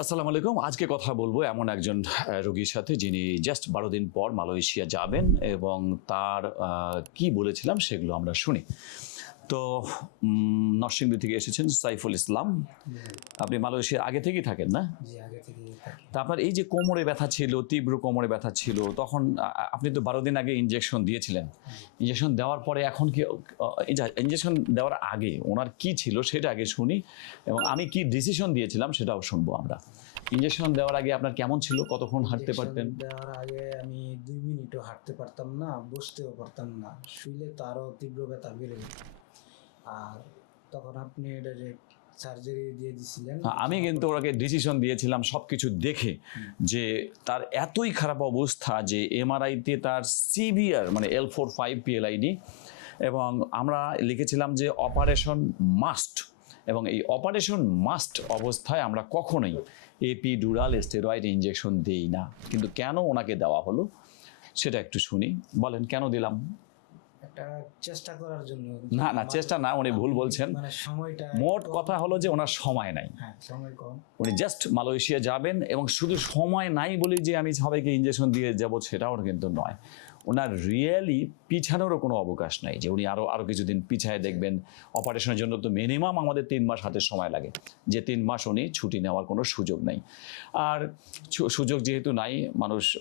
আসসালামু আলাইকুম। আজকে কথা বলবো এমন একজন রোগীর সাথে যিনি জাস্ট 12 দিন পর মালয়েশিয়া যাবেন এবং তার কি বলেছিলাম সেগুলো আমরা শুনি। তো নরসিংদী থেকে এসেছেন সাইফুল ইসলাম। আপনি মালয়েশিয়া আগে থেকেই থাকেন না? জি, আগে থেকেই থাকি। তা আপনার এই যে কোমরে ব্যথা ছিল, তীব্র কোমরে ব্যথা ছিল, তখন আপনি তো 12 দিন আগে ইনজেকশন দিয়েছিলেন। ইনজেকশন দেওয়ার পরে এখন কি ইনজেকশন দেওয়ার আগে ওনার কি ছিল সেটা আগে শুনি এবং আমি কি ডিসিশন দিয়েছিলাম সেটাও শুনবো আমরা। ইনজেকশন দেওয়ার আগে আপনার কেমন ছিল, কতক্ষণ হাঁটতে পারতেন? দেওয়ার আগে আমি 2 মিনিটও হাঁটতে পারতাম না, বসতেও পারতাম না, শুইলে তো আরও তীব্র ব্যথা বেড়ে যেত। আর তখন আপনি ডাইরেক্ট সার্জারি দিয়ে দিছিলেন। আমি কিন্তু ওনাকে ডিসিশন দিয়েছিলাম সব কিছু দেখে যে তার এতই খারাপ অবস্থা যে এমআরআইতে তার সিভিয়ার মানে L4-5 PLID এবং আমরা লিখেছিলাম যে অপারেশন মাস্ট, এবং এই অপারেশন মাস্ট অবস্থায় আমরা কখনোই এপিডুরাল স্টেরয়েড ইনজেকশন দিই না। কিন্তু কেন ওনাকে দেওয়া হলো সেটা একটু শুনি। বলেন কেন দিলাম? একটা চেষ্টা করার জন্য। না না, চেষ্টা না, উনি ভুল বলছেন। মানে সময়টা মোট কথা হলো যে ওনার সময় নাই। হ্যাঁ, সময় কম। উনি জাস্ট মালয়েশিয়া যাবেন এবং শুধু সময় নাই বলেই যে আমি সবাইকে ইনজেকশন দিয়ে যাব সেটাও কিন্তু নয়। ওনার রিয়েলি পিছানোরও কোনো অবকাশ নাই যে উনি আরও কিছুদিন পিছায় দেখবেন। অপারেশনের জন্য তো মিনিমাম আমাদের 3 মাস হাতে সময় লাগে, যে 3 মাস উনি ছুটি নেওয়ার কোনো সুযোগ নাই। আর সুযোগ যেহেতু নাই,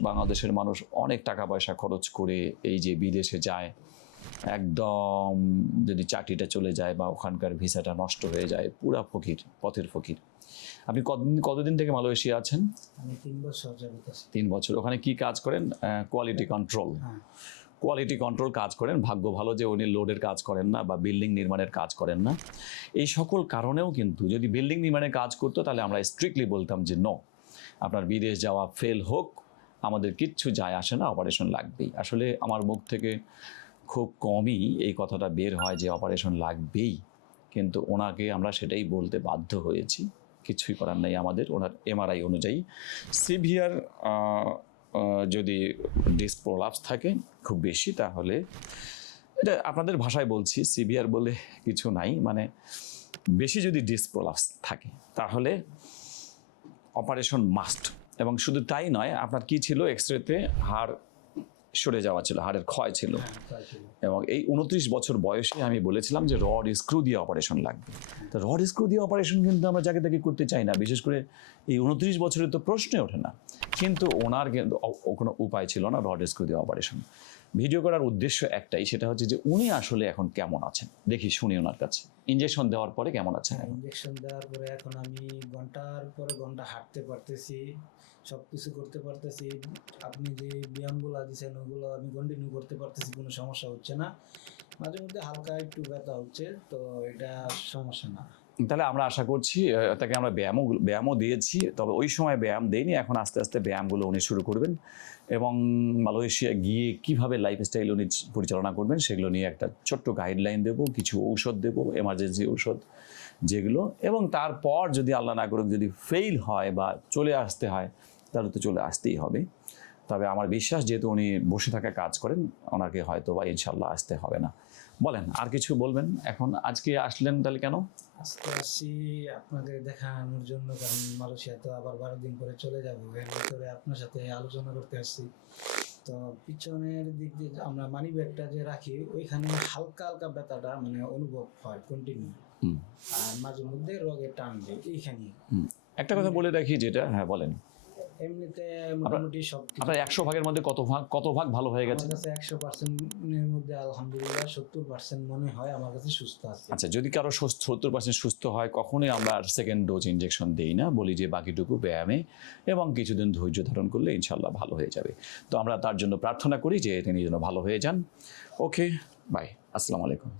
বাংলাদেশের মানুষ অনেক টাকা পয়সা খরচ করে এই যে বিদেশে যায়, একদম যদি চাকরিটা চলে যায় বা ওখানকার ভিসাটা নষ্ট হয়ে যায়, পুরা ফকির, পথের ফকির। আপনি কতদিন থেকে মালয়েশিয়া আছেন? আমি 3 বছর যাবত আছি। 3 বছর। ওখানে কি কাজ করেন? Quality control. কোয়ালিটি কন্ট্রোল কাজ করেন। ভাগ্য ভালো যে উনি লোডের কাজ করেন না বা বিল্ডিং নির্মাণের কাজ করেন না। এই সকল কারণেও কিন্তু যদি বিল্ডিং নির্মাণের কাজ করতো তাহলে আমরা স্ট্রিক্টলি বলতাম যে নো, আপনার বিদেশ যাওয়া ফেল হোক, আমাদের কিচ্ছু যায় আসে না, অপারেশন লাগবেই। আসলে আমার মুখ থেকে খুব কমই এই কথাটা বের হয় যে অপারেশন লাগবেই, কিন্তু ওনাকে আমরা সেটাই বলতে বাধ্য হয়েছি। কিছুই করার নেই আমাদের। ওনার এমআরআই অনুযায়ী সিভিয়ার যদি ডিস্ক প্রলাপস থাকে খুব বেশি, তাহলে এটা আপনাদের ভাষায় বলছি, সিভিয়ার বলে কিছু নাই, মানে বেশি যদি ডিস্ক প্রলাপস থাকে তাহলে অপারেশন মাস্ট। এবং শুধু তাই নয়, আপনার কি ছিল, এক্সরেতে হাড় সরে যাওয়া ছিল, হাড়ের ক্ষয় ছিল। এবং এই 29 বছর বয়সে আমি বলেছিলাম যে রড স্ক্রু দিয়ে অপারেশন লাগবে। তো রড স্ক্রু দিয়ে অপারেশন কিন্তু আমরা যাকে তাকে করতে চাই না, বিশেষ করে এই 29 বছরের তো প্রশ্নে ওঠে না। কিন্তু ওনার কিন্তু কোনো উপায় ছিল না রড স্ক্রু দিয়ে অপারেশন। ভিডিও করার উদ্দেশ্য একটাই, সেটা হচ্ছে যে উনি আসলে এখন কেমন আছেন দেখি, শুনি ওনার কাছে। ইনজেকশন দেওয়ার পরে কেমন আছেন? ইনজেকশন দেওয়ার পরে এখন আমি ঘন্টার পরে ঘন্টা হাঁটতে পারতেছি, সব কিছু করতে পারতেছি। আপনি যে ব্যায়ামগুলো দিচ্ছেন ওগুলো আমি কন্টিনিউ করতে পারতেছি, কোনো সমস্যা হচ্ছে না। মাঝে মধ্যে হালকা একটু ব্যথা হচ্ছে, তো এটা সমস্যা না। তাহলে আমরা আশা করছি তাকে আমরা ব্যায়ামও দিয়েছি, তবে ওই সময় ব্যায়াম দেইনি। এখন আস্তে আস্তে ব্যায়ামগুলো উনি শুরু করবেন এবং মালয়েশিয়া গিয়ে কীভাবে লাইফস্টাইল উনি পরিচালনা করবেন সেগুলো নিয়ে একটা ছোট্ট গাইডলাইন দেবো, কিছু ঔষধ দেবো, এমার্জেন্সি ঔষধ যেগুলো। এবং তারপর যদি আল্লাহ না করুক যদি ফেইল হয় বা চলে আসতে হয়, তাহলে তো চলে আসতেই হবে। তবে আমার বিশ্বাস যেহেতু উনি বসে থাকা কাজ করেন, ওনাকে হয়তো বা ইনশাল্লাহ আসতে হবে না। বলেন আর কিছু বলবেন? এখন আজকে আসলেন তাহলে কেন? আজকে আসছি আপনাকে দেখানোর জন্য, কারণ মালয়েশিয়া তো আবার 12 দিন পরে চলে যাবো, এর ভিতরে আপনার সাথে আলোচনা করতে আসছি। তো পিছনের দিক দিয়ে আমরা মানি ব্যাগটা যে রাখি ওইখানে হালকা হালকা ব্যথাটা মানে অনুভব হয় কন্টিনিউ, আর মাঝে মধ্যে রগে টান দেয় এইখানে। একটা কথা বলে রাখি, যেটা হ্যাঁ বলেন। এমনিতে মোটামুটি সব আপনার 100 ভাগের মধ্যে কত ভাগ ভালো হয়ে গেছে? আমার কাছে 100%-এর মধ্যে আলহামদুলিল্লাহ 70% মনে হয় আমার কাছে সুস্থ আছে। আচ্ছা, যদি কারো 70% সুস্থ হয়, কখনোই আমরা সেকেন্ড ডোজ ইনজেকশন দেই না, বলি যে বাকিটুকু ব্যায়ামে এবং কিছুদিন ধৈর্য ধারণ করলে ইনশাল্লাহ ভালো হয়ে যাবে। তো আমরা তার জন্য প্রার্থনা করি যে তিনি যেন ভালো হয়ে যান। ওকে, বাই, আসসালামু আলাইকুম।